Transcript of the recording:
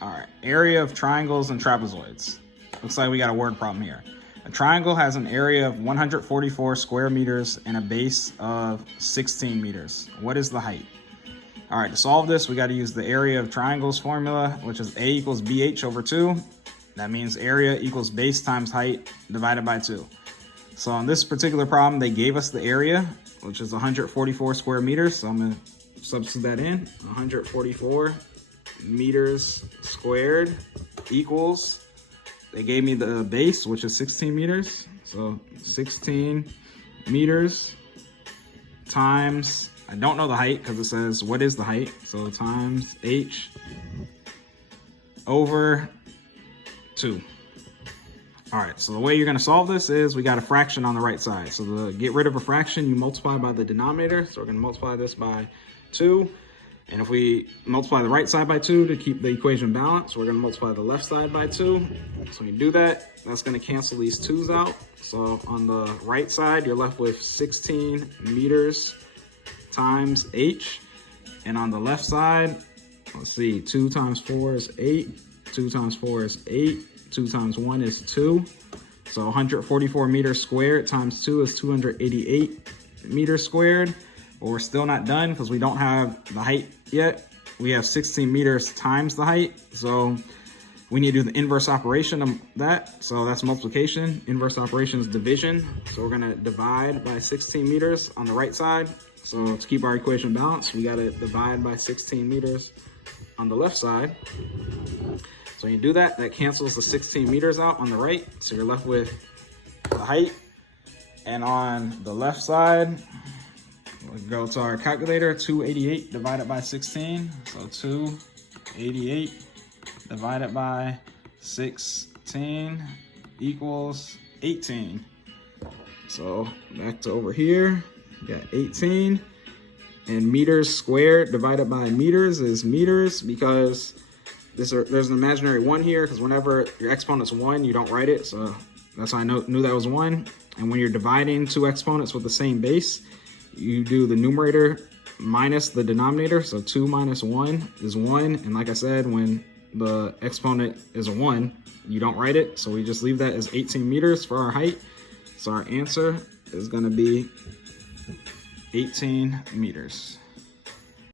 All right, area of triangles and trapezoids. Looks like we got a word problem here. A triangle has an area of 144 square meters and a base of 16 meters. What is the height? All right, to solve this, we got to use the area of triangles formula, which is A equals BH over 2. That means area equals base times height divided by 2. So on this particular problem, they gave us the area, which is 144 square meters. So I'm going to substitute that in. 144 meters squared equals, they gave me the base, which is 16 meters. So 16 meters times, I don't know the height because it says what is the height. So times h over 2. All right, so the way you're gonna solve this is we got a fraction on the right side. So to get rid of a fraction, you multiply by the denominator. So we're gonna multiply this by 2. And if we multiply the right side by 2 to keep the equation balanced, we're gonna multiply the left side by 2. So when you do that, that's gonna cancel these 2's out. So on the right side, you're left with 16 meters times h. And on the left side, let's see, 2 times 4 is 8. 2 times 4 is 8. 2 times 1 is 2. So 144 meters squared times 2 is 288 meters squared. But we're still not done because we don't have the height yet. We have 16 meters times the height. So we need to do the inverse operation of that. So that's multiplication. Inverse operation is division. So we're going to divide by 16 meters on the right side. So to keep our equation balanced, we got to divide by 16 meters on the left side. So when you do that, that cancels the 16 meters out on the right. So you're left with the height. And on the left side, we'll go to our calculator, 288 divided by 16. So 288 divided by 16 equals 18. So back to over here, we got 18. And meters squared divided by meters is meters because there's an imaginary 1 here, because whenever your exponent's 1, you don't write it. So that's how I knew that was 1. And when you're dividing 2 exponents with the same base, you do the numerator minus the denominator. So 2 minus 1 is 1. And like I said, when the exponent is a 1, you don't write it. So we just leave that as 18 meters for our height. So our answer is going to be 18 meters.